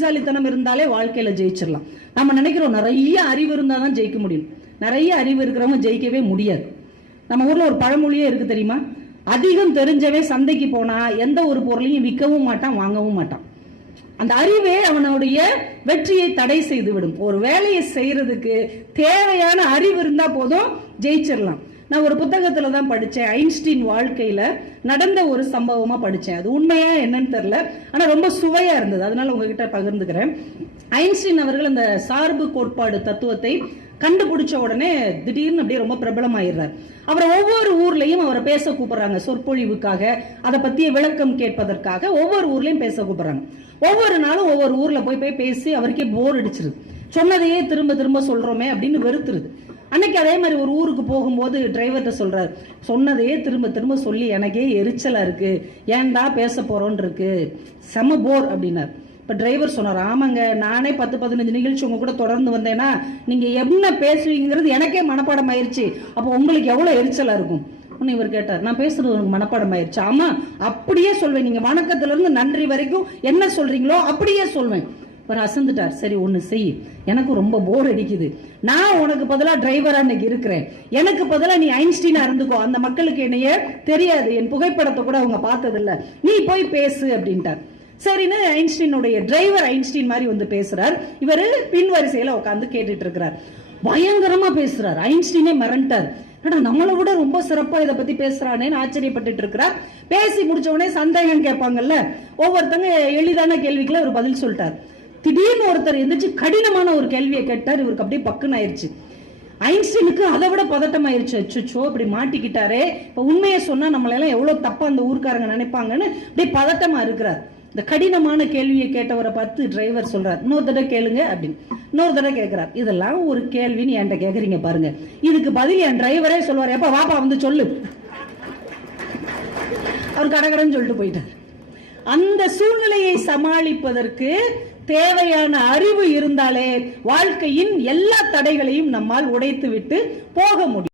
புத்திசாலித்தனம் இருந்தாலே வாழ்க்கையில ஜெயிச்சிடலாம். நம்ம நினைக்கிறோம் நிறைய அறிவு இருந்தாதான் ஜெயிக்க முடியும். நிறைய அறிவு இருக்கிறவங்க ஜெயிக்கவே முடியாது. நம்ம ஊர்ல ஒரு பழமொழியே இருக்கு தெரியுமா? அதிகம் தெரிஞ்சவன் சந்தைக்கு போனா எந்த ஒரு பொருளையும் விற்கவும் மாட்டான், வாங்கவும் மாட்டான். அந்த அறிவே அவனுடைய வெற்றியை தடை செய்து விடும். ஒரு வேலையை செய்யறதுக்கு தேவையான அறிவு இருந்தா போதும், ஜெயிச்சிடலாம். நான் ஒரு புத்தகத்துல தான் படிச்சேன், ஐன்ஸ்டீன் வாழ்க்கையில நடந்த ஒரு சம்பவமா படிச்சேன். அது உண்மையா என்னன்னு தெரியல, ஆனா ரொம்ப சுவையா இருந்தது, அதனால உங்ககிட்ட பகிர்ந்துக்கிறேன். ஐன்ஸ்டீன் அவர்கள் அந்த சார்பு கோட்பாடு தத்துவத்தை கண்டுபிடிச்ச உடனே திடீர்னு அப்படியே ரொம்ப பிரபலமாயிடுறார். அவரை ஒவ்வொரு ஊர்லயும் அவரை பேச கூப்பிடுறாங்க, சொற்பொழிவுக்காக, அதை பத்திய விளக்கம் கேட்பதற்காக ஒவ்வொரு ஊர்லயும் பேச கூப்பிடுறாங்க. ஒவ்வொரு நாளும் ஒவ்வொரு ஊர்ல போய் பேசி அவருக்கே போர் அடிச்சிருது. சொன்னதையே திரும்ப திரும்ப சொல்றோமே அப்படின்னு வெறுத்துருது. அன்னைக்கு அதே மாதிரி ஒரு ஊருக்கு போகும்போது டிரைவர்கிட்ட சொல்றாரு, சொன்னதையே திரும்ப திரும்ப சொல்லி எனக்கே எரிச்சலா இருக்கு, ஏன்டா பேச போறோன்னு இருக்கு, செம போர் அப்படின்னாரு. இப்ப டிரைவர் சொன்னார், ஆமாங்க, நானே 10-15 நிகழ்ச்சி உங்க கூட தொடர்ந்து வந்தேன்னா நீங்க என்ன பேசுவீங்கிறது எனக்கே மனப்பாடம் ஆயிருச்சு, அப்போ உங்களுக்கு எவ்வளவு எரிச்சலா இருக்கும். இவர் கேட்டார், நான் பேசுறது உங்களுக்கு மனப்பாடம் ஆயிருச்சு? ஆமா, அப்படியே சொல்வேன், நீங்க வணக்கத்துல இருந்து நன்றி வரைக்கும் என்ன சொல்றீங்களோ அப்படியே சொல்வேன். அவர் அசந்துட்டார். சரி ஒண்ணு செய், எனக்கு ரொம்ப போர் அடிக்குது, நான் உனக்கு பதிலா டிரைவரா இன்னைக்கு இருக்கிறேன், எனக்கு பதிலா நீ ஐன்ஸ்டீனா இருந்துக்கோ, அந்த மக்களுக்கு என்னைய தெரியாது, என் புகைப்படத்தை கூட அவங்க பார்த்தது இல்ல, நீ போய் பேசு அப்படின்ட்டார். சரின்னு ஐன்ஸ்டீனுடைய டிரைவர் ஐன்ஸ்டீன் மாதிரி வந்து பேசுறார். இவரு பின் வரிசையில உட்காந்து கேட்டுட்டு இருக்கிறார். பயங்கரமா பேசுறார். ஐன்ஸ்டீனே மிரண்டார். நம்மளை விட ரொம்ப சிறப்பா இதை பத்தி பேசுறானேன்னு ஆச்சரியப்பட்டு இருக்கிறார். பேசி முடிச்ச உடனே சந்தேகம் கேட்பாங்கல்ல, ஒவ்வொருத்தங்க எளிதான கேள்விக்குள்ள ஒரு பதில் சொல்லிட்டார். திடீர்னு ஒருத்தர் எந்திரிச்சு கடினமான ஒரு கேள்வியை கேட்டார். இவருக்கு அப்படியே பக்குன்னு ஆயிடுச்சு. ஐன்ஸ்டீனுக்கு அதை விட பதட்டம் ஆயிருச்சு. அச்சோ, இப்படி மாட்டிக்கிட்டாரே, இப்ப உண்மையை சொன்னா நம்மள எல்லாம் எவ்வளவு தப்பா அந்த ஊர்க்காரங்க நினைப்பாங்கன்னு அப்படியே பதட்டமா இருக்கிறார். இந்த கடினமான கேள்வியை கேட்டவரை பார்த்து டிரைவர் சொல்றார், இன்னொரு தடவை கேளுங்க அப்படின்னு. இன்னொரு தடவை கேட்கிறார். இதெல்லாம் ஒரு கேள்வின்னு என்கிட்ட கேக்குறீங்க பாருங்க, இதுக்கு பதில் என் டிரைவரே சொல்லுவார், எப்ப வாப்பா வந்து சொல்லு. அவர் கடகடன்னு சொல்லிட்டு போயிட்டார். அந்த சூழ்நிலையை சமாளிப்பதற்கு தேவையான அறிவு இருந்தாலே வாழ்க்கையின் எல்லா தடைகளையும் நம்மால் உடைத்து விட்டு போக முடியும்.